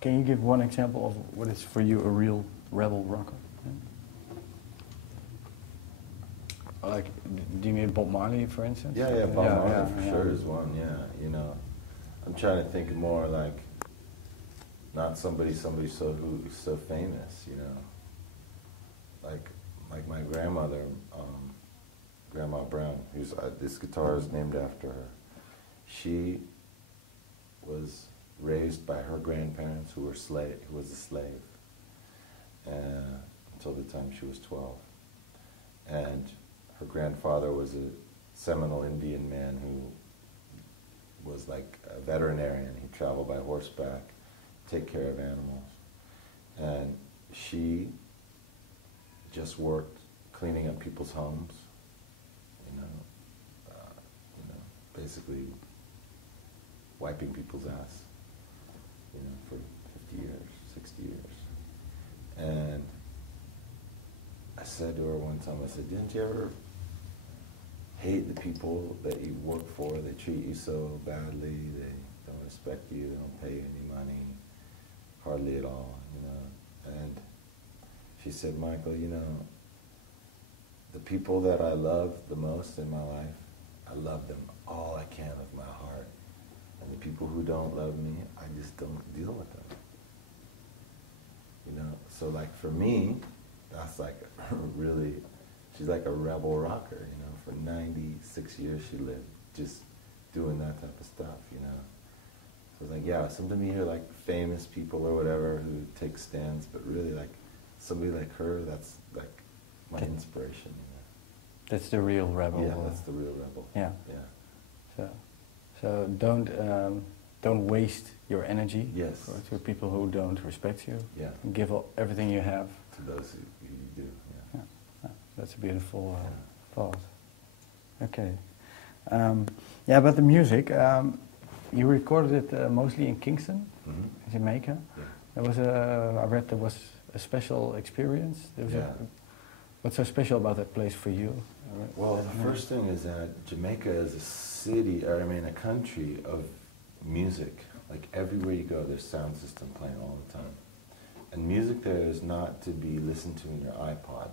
Can you give one example of what is for you a real rebel rocker? Like, do you mean Bob Marley, for instance? Yeah, Bob Marley for sure is one. Yeah, you know, I'm trying to think more like not somebody who's so famous. You know, like my grandmother, Grandma Brown, who's this guitar is named after her. She was raised by her grandparents who was a slave until the time she was 12, and her grandfather was a Seminole Indian man who was like a veterinarian. He traveled by horseback, take care of animals. And she just worked cleaning up people's homes, you know, basically wiping people's ass, you know, for 50 years, 60 years. And I said to her one time, I said, didn't you ever hate the people that you work for? They treat you so badly, they don't respect you, they don't pay you any money, hardly at all, you know. And she said, Michael, you know, the people that I love the most in my life, I love them all I can of my heart. And the people who don't love me, I just don't deal with them. You know, so like for me, that's like really, she's like a rebel rocker, you know. For 96 years she lived just doing that type of stuff, you know. So it's like, yeah, sometimes you hear like famous people or whatever who take stands, but really like somebody like her, that's like my inspiration, you know. That's the real rebel. Yeah, that's the real rebel. Yeah. Yeah. So don't waste your energy. Yes. To people who don't respect you. Yeah. Give everything you have to those who you do. Yeah. Yeah. That's a beautiful thought. Okay. Yeah, but the music, you recorded it mostly in Kingston, Jamaica. Yeah. There was I read there was a special experience. What's so special about that place for you? Well, the first thing is that Jamaica is a city, or I mean a country of music. Like everywhere you go, there's sound system playing all the time. And music there is not to be listened to in your iPod.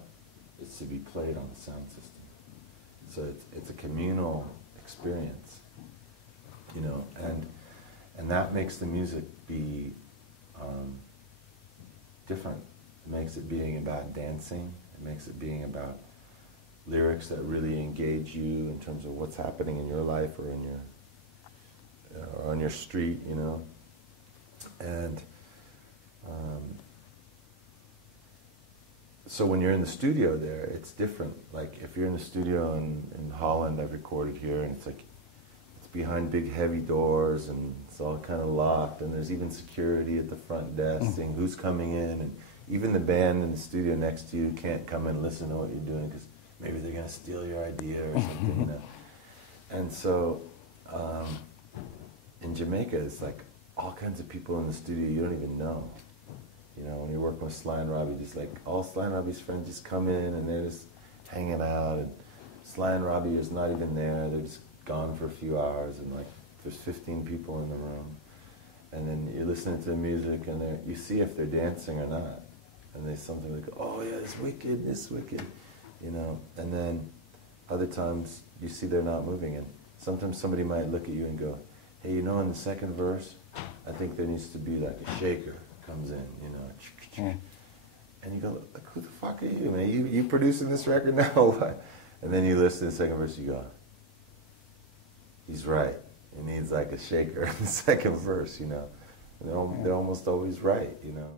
It's to be played on the sound system. So it's a communal experience, you know, and that makes the music be different. It makes it being about dancing. It makes it being about lyrics that really engage you in terms of what's happening in your life or in your or on your street, you know. And so when you're in the studio there, it's different. Like if you're in the studio in Holland, I've recorded here, and it's like it's behind big heavy doors, and it's all kind of locked, and there's even security at the front desk saying who's coming in, and even the band in the studio next to you can't come and listen to what you're doing because maybe they're going to steal your idea or something, you know. And so in Jamaica, it's like all kinds of people in the studio you don't even know. You know, when you're working with Sly and Robbie, just like all Sly and Robbie's friends just come in and they're just hanging out, and Sly and Robbie is not even there, they're just gone for a few hours, and like there's 15 people in the room. And then you're listening to the music and you see if they're dancing or not. And they something like, oh yeah, it's wicked, you know. And then other times you see they're not moving, and sometimes somebody might look at you and go, hey, you know, in the second verse, I think there needs to be like a shaker comes in, you know. And you go, like, who the fuck are you, man? You producing this record now? And then you listen to the second verse, you go, he's right. It needs like a shaker in the second verse, you know. And they're almost always right, you know.